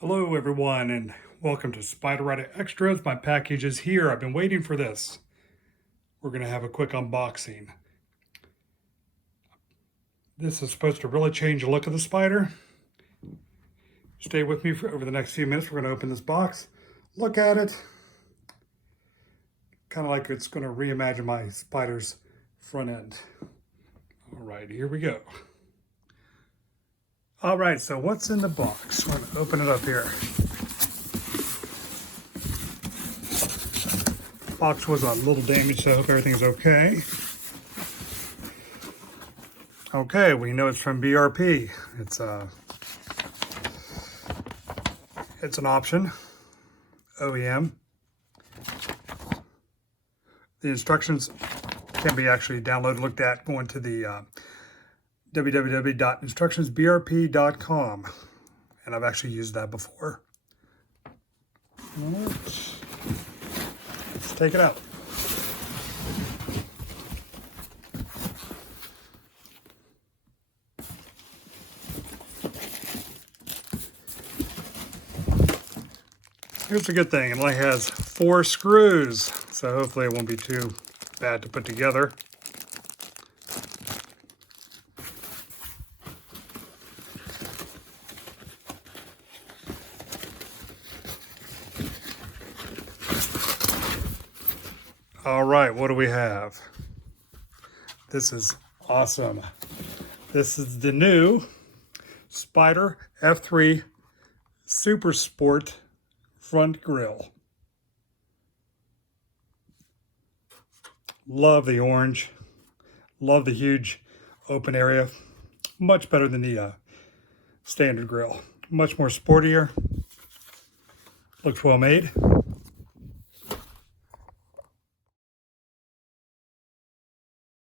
Hello everyone and welcome to Spyder Extras. My package is here. I've been waiting for this. We're going to have a quick unboxing. This is supposed to really change the look of the Spyder. Stay with me over the next few minutes. We're going to open this box, look at it. Kind of like it's going to reimagine my Spyder's front end. All right, here we go. All right, so what's in the box? We're going to open it up here. Box was a little damaged, so I hope everything's okay. Okay, we know it's from BRP. It's an option, OEM. The instructions can be actually downloaded, looked at, going to the www.instructionsbrp.com, and I've actually used that before. All right. Let's take it out. Here's the good thing, it only has 4 screws, so hopefully it won't be too bad to put together. All right, what do we have? This is awesome. This is the new Spyder F3 Super Sport front grille. Love the orange. Love the huge open area. Much better than the standard grille. Much more sportier. Looks well made.